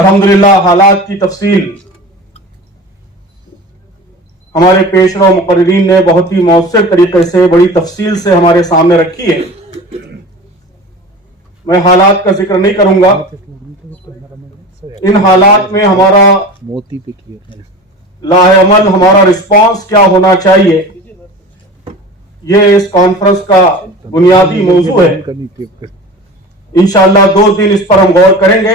الحمدللہ حالات کی تفصیل ہمارے پیشرو مقررین نے بہت ہی مؤثر طریقے سے بڑی تفصیل سے ہمارے سامنے رکھی ہے. میں حالات کا ذکر نہیں کروں گا. ان حالات میں ہمارا لاہ عمل، ہمارا رسپانس کیا ہونا چاہیے، یہ اس کانفرنس کا بنیادی موضوع ہے. انشاءاللہ 2 دن اس پر ہم غور کریں گے.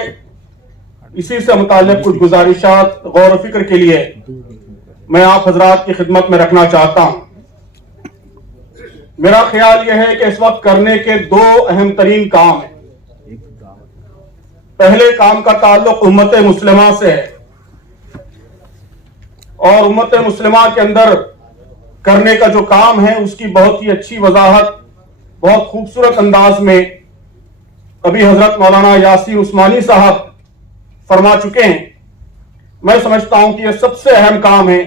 اسی سے متعلق کچھ گزارشات غور و فکر کے لیے میں آپ حضرات کی خدمت میں رکھنا چاہتا ہوں. میرا خیال یہ ہے کہ اس وقت کرنے کے 2 اہم ترین کام ہیں. پہلے کام کا تعلق امت مسلمہ سے ہے، اور امت مسلمہ کے اندر کرنے کا جو کام ہے اس کی بہت ہی اچھی وضاحت بہت خوبصورت انداز میں ابھی حضرت مولانا یاسین عثمانی صاحب فرما چکے ہیں. میں سمجھتا ہوں کہ یہ سب سے اہم کام ہے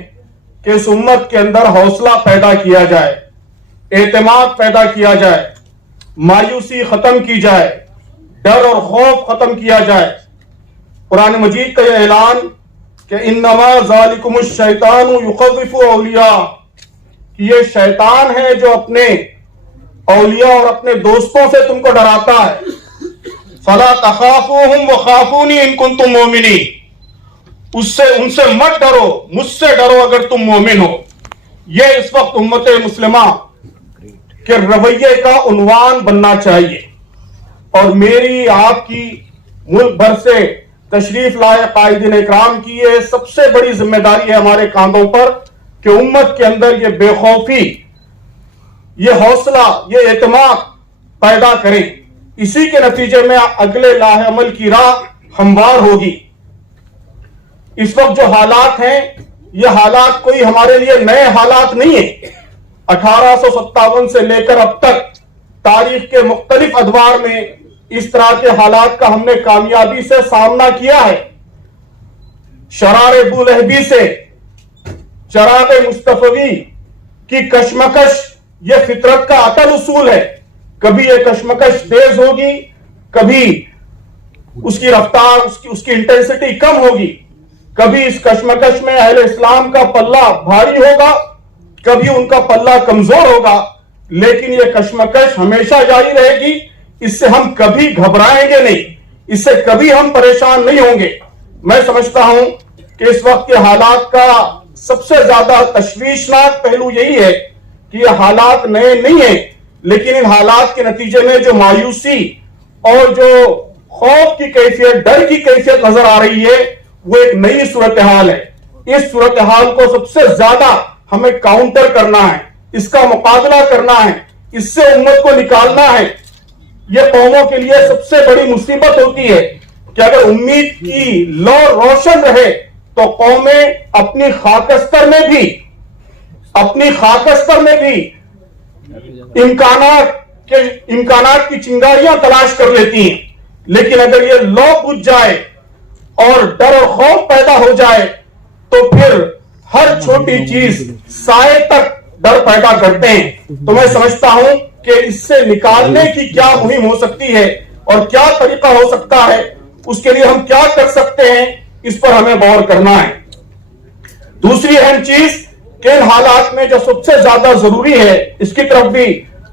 کہ اس امت کے اندر حوصلہ پیدا کیا جائے، اعتماد پیدا کیا جائے، مایوسی ختم کی جائے، ڈر اور خوف ختم کیا جائے. قرآن مجید کا یہ اعلان کہ انما ذالکم الشیطان یخوف اولیاء، کہ یہ شیطان ہے جو اپنے اولیاء اور اپنے دوستوں سے تم کو ڈراتا ہے. فلا تخافوہم وخافونی ان کنتم مومنین، ان سے مت ڈرو، مجھ سے ڈرو اگر تم مومن ہو. یہ اس وقت امت مسلمہ کے رویے کا عنوان بننا چاہیے. اور میری آپ کی ملک بھر سے تشریف لائے قائدین اکرام کی یہ سب سے بڑی ذمہ داری ہے ہمارے کاندھوں پر کہ امت کے اندر یہ بے خوفی، یہ حوصلہ، یہ اعتماد پیدا کریں. اسی کے نتیجے میں اگلے لاہ عمل کی راہ ہموار ہوگی. اس وقت جو حالات ہیں یہ حالات کوئی ہمارے لیے نئے حالات نہیں ہیں. 1857 سے لے کر اب تک تاریخ کے مختلف ادوار میں اس طرح کے حالات کا ہم نے کامیابی سے سامنا کیا ہے. شرار بولہبی سے چراغ مصطفی کی کشمکش یہ فطرت کا اٹل اصول ہے. کبھی یہ کشمکش تیز ہوگی، کبھی اس کی رفتار، اس کی انٹینسٹی کم ہوگی. کبھی اس کشمکش میں اہل اسلام کا پلہ بھاری ہوگا، کبھی ان کا پلہ کمزور ہوگا. لیکن یہ کشمکش ہمیشہ جاری رہے گی. اس سے ہم کبھی گھبرائیں گے نہیں، اس سے کبھی ہم پریشان نہیں ہوں گے. میں سمجھتا ہوں کہ اس وقت کے حالات کا سب سے زیادہ تشویشناک پہلو یہی ہے کہ یہ حالات نئے نہیں ہیں، لیکن ان حالات کے نتیجے میں جو مایوسی اور جو خوف کی کیفیت، ڈر کی کیفیت نظر آ رہی ہے وہ ایک نئی صورتحال ہے. اس صورتحال کو سب سے زیادہ ہمیں کاؤنٹر کرنا ہے، اس کا مقابلہ کرنا ہے، اس سے امت کو نکالنا ہے. یہ قوموں کے لیے سب سے بڑی مصیبت ہوتی ہے کہ اگر امید کی لو روشن رہے تو قومیں اپنی خاکستر میں بھی امکانات کی چنگاریاں تلاش کر لیتی ہیں. لیکن اگر یہ لو بجھ جائے اور ڈر اور خوف پیدا ہو جائے تو پھر ہر چھوٹی چیز سائے تک ڈر پیدا کرتے ہیں. تو میں سمجھتا ہوں کہ اس سے نکالنے کی کیا مہم ہو سکتی ہے اور کیا طریقہ ہو سکتا ہے، اس کے لیے ہم کیا کر سکتے ہیں، اس پر ہمیں غور کرنا ہے. دوسری اہم چیز کہ ان حالات میں جو سب سے زیادہ ضروری ہے، اس کی طرف بھی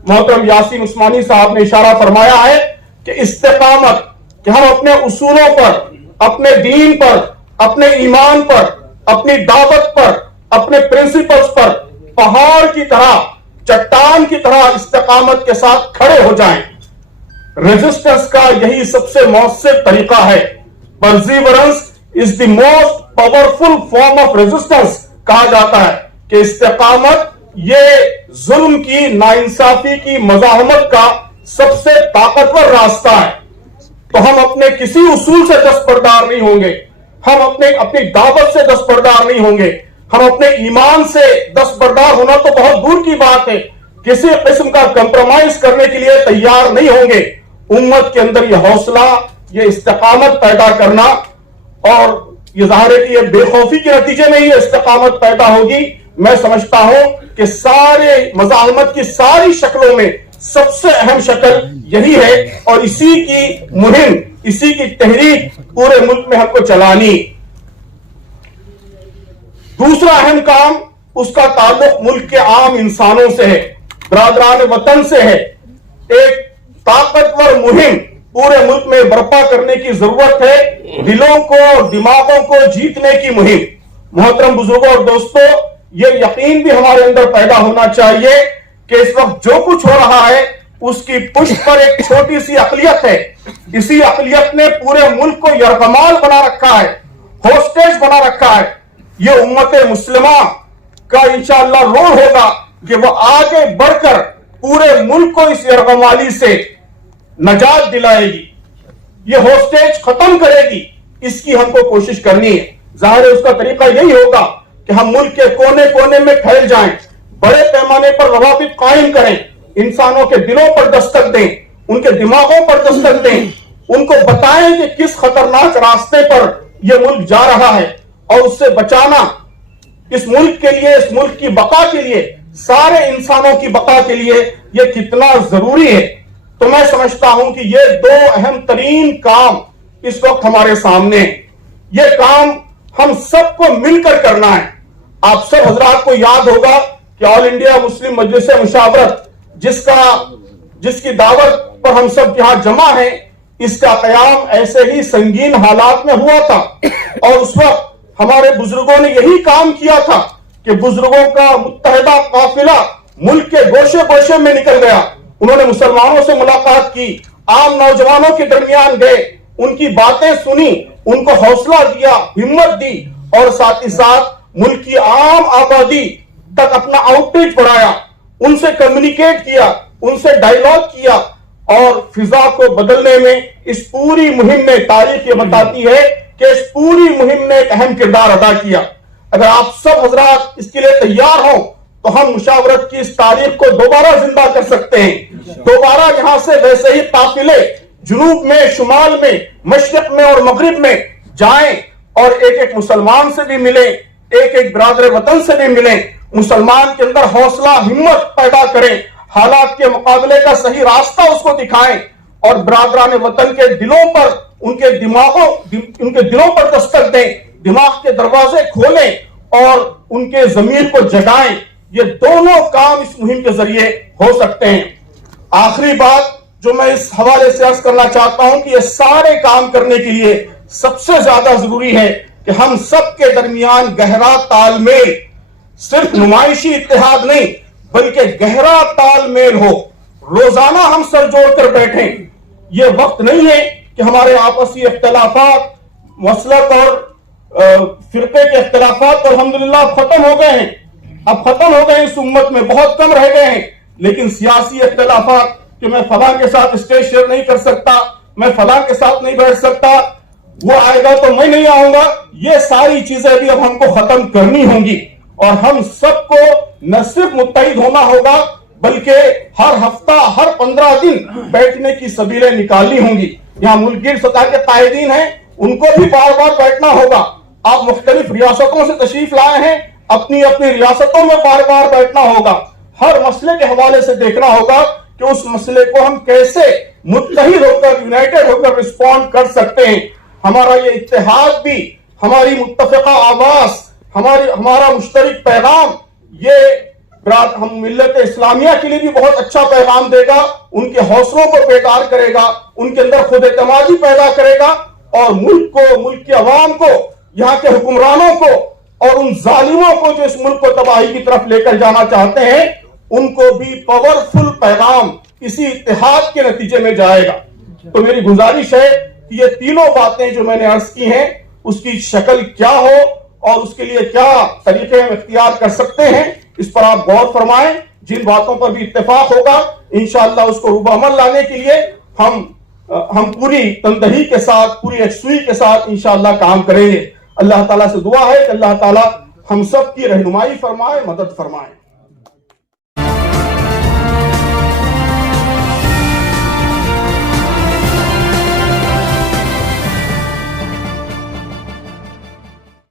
محترم یاسین عثمانی صاحب نے اشارہ فرمایا ہے کہ استقامت، کہ ہم اپنے اصولوں پر، اپنے دین پر، اپنے ایمان پر، اپنی دعوت پر، اپنے پرنسپلز پر پہاڑ کی طرح، چٹان کی طرح استقامت کے ساتھ کھڑے ہو جائیں. ریزسٹنس کا یہی سب سے مؤثر طریقہ ہے. Perseverance is the most powerful form of resistance کہا جاتا ہے کہ استقامت یہ ظلم کی، ناانصافی کی مزاحمت کا سب سے طاقتور راستہ ہے. تو ہم اپنے کسی اصول سے دستبردار نہیں ہوں گے، ہم اپنی دعوت سے دستبردار نہیں ہوں گے، ہم اپنے ایمان سے دستبردار ہونا تو بہت دور کی بات ہے، کسی قسم کا کمپرومائز کرنے کے لیے تیار نہیں ہوں گے. امت کے اندر یہ حوصلہ، یہ استقامت پیدا کرنا، اور یہ ظاہر ہے کہ یہ بے خوفی کے نتیجے میں یہ استقامت پیدا ہوگی. میں سمجھتا ہوں کہ سارے مزاحمت کی ساری شکلوں میں سب سے اہم شکل یہی ہے، اور اسی کی مہم، इसी की तहरीक पूरे मुल्क में हमको चलानी। दूसरा अहम काम, उसका ताल्लुक मुल्क के आम इंसानों से है, बरादरान वतन से है। एक ताकतवर मुहिम पूरे मुल्क में बर्पा करने की जरूरत है, दिलों को दिमागों को जीतने की मुहिम। मोहतरम बुजुर्गों और दोस्तों, ये यकीन भी हमारे अंदर पैदा होना चाहिए कि इस वक्त जो कुछ हो रहा है उसकी पुष्ट पर एक छोटी सी अक़लियत है। इसी अक़लियत ने पूरे मुल्क को यरगमाल बना रखा है, होस्टेज बना रखा है। ये उम्मत मुस्लिमा का इंशाअल्लाह रोल होगा कि वो आगे बढ़कर पूरे मुल्क को इस यरगमाली से नजात दिलाएगी, ये होस्टेज खत्म करेगी। इसकी हमको कोशिश करनी है। जाहिर है उसका तरीका यही होगा कि हम मुल्क के कोने कोने में फैल जाएं, बड़े पैमाने पर रवाबित कायम करें, इंसानों के दिलों पर दस्तक दें, उनके दिमागों पर दस्तक दें, उनको बताएं कि किस खतरनाक रास्ते पर यह मुल्क जा रहा है और उससे बचाना इस मुल्क के लिए, इस मुल्क की बका के लिए, सारे इंसानों की बका के लिए यह कितना जरूरी है। तो मैं समझता हूं कि ये दो अहम तरीन काम इस वक्त हमारे सामने हैं। ये काम हम सबको मिलकर करना है। आप सब हजरात को याद होगा कि ऑल इंडिया मुस्लिम मजलिस मुशावरत जिसकी दावत पर हम सब यहां जमा हैं, इसका कयाम ऐसे ही संगीन हालात में हुआ था और उस वक्त हमारे बुजुर्गों ने यही काम किया था कि बुजुर्गों का मुत्तहिदा काफिला मुल्क के गोशे गोशे में निकल गया। उन्होंने मुसलमानों से मुलाकात की, आम नौजवानों के दरमियान गए, उनकी बातें सुनी, उनको हौसला दिया, हिम्मत दी और साथ ही साथ मुल्क की आम आबादी तक अपना आउटरीच बढ़ाया, उनसे कम्युनिकेट किया, उनसे डायलॉग किया और फिजा को बदलने में इस पूरी मुहिम ने, तारीख ये बताती है कि इस पूरी मुहिम ने एक अहम किरदार अदा किया। अगर आप सब हजरात इसके लिए तैयार हो तो हम मुशावरत की इस तारीख को दोबारा जिंदा कर सकते हैं। दोबारा यहां से वैसे ही काफिले जुनूब में, शुमाल में, मशरिक में और मगरिब में जाएं और एक एक मुसलमान से भी मिलें, एक एक बिरादर वतन से भी मिलें, मुसलमान के अंदर हौसला हिम्मत पैदा करें, हालात के मुकाबले का सही रास्ता उसको दिखाएं और बिरादरान वतन के दिलों पर, उनके दिलों पर दस्तक दें, दिमाग के दरवाजे खोलें और उनके ज़मीर को जगाएं। ये दोनों काम इस मुहिम के जरिए हो सकते हैं। आखिरी बात जो मैं इस हवाले से अर्ज करना चाहता हूं कि ये सारे काम करने के लिए सबसे ज्यादा जरूरी है कि हम सब के दरमियान गहरा तालमेल, सिर्फ नुमाइशी इत्तेहाद नहीं बल्कि गहरा तालमेल हो। रोजाना हम सर जोड़कर बैठें। ये वक्त नहीं है कि हमारे आपसी इख्तिलाफात, मसलक और फिरके के इख्तिलाफात तो अल्हम्दुलिल्लाह खत्म हो गए हैं, अब खत्म हो गए, इस उम्मत में बहुत कम रह गए हैं। लेकिन सियासी इख्तिलाफात कि मैं फलां के साथ स्टेज शेयर नहीं कर सकता, मैं फलां के साथ नहीं बैठ सकता, वो आएगा तो मैं नहीं आऊंगा, ये सारी चीजें भी अब हमको खत्म करनी होंगी और हम सबको न सिर्फ मुत्तहिद होना होगा बल्कि हर हफ्ता, हर 15 दिन बैठने की सबीलें निकालनी होंगी। यहाँ मुल्कीर सतह के कायदीन हैं, उनको भी बार बार बैठना होगा। आप मुख्तलिफ रियासतों से तशरीफ लाए हैं, अपनी अपनी रियासतों में बार बार बैठना होगा। हर मसले के हवाले से देखना होगा कि उस मसले को हम कैसे मुत्तहिद होकर, यूनाइटेड होकर रिस्पॉन्ड कर सकते हैं। हमारा ये इत्तेहाद भी, हमारी मुत्तफिका आवाज, हमारा मुश्तरक पैगाम, ये हम मिल्लत इस्लामिया के लिए भी बहुत अच्छा पैगाम देगा, उनके हौसलों को बेदार करेगा, उनके अंदर खुद एतमादी पैदा करेगा और मुल्क को, मुल्क की अवाम को, यहाँ के हुक्मरानों को और उन जालिमों को जो इस मुल्क को तबाही की तरफ लेकर जाना चाहते हैं, उनको भी पावरफुल पैगाम इसी इत्तेहाद के नतीजे में जाएगा। तो मेरी गुजारिश है कि ये तीनों बातें जो मैंने अर्ज की हैं उसकी शक्ल क्या हो और उसके लिए क्या तरीके हम इख्तियार कर सकते हैं, इस पर आप गौर फरमाएं। जिन बातों पर भी इत्तेफाक होगा इंशाअल्लाह उसको रूबअमल लाने के लिए हम पूरी तंदही के साथ, पूरी यकसुई के साथ इंशाअल्लाह काम करेंगे। अल्लाह ताला से दुआ है कि अल्लाह ताला हम सब की रहनुमाई फरमाए, मदद फरमाए।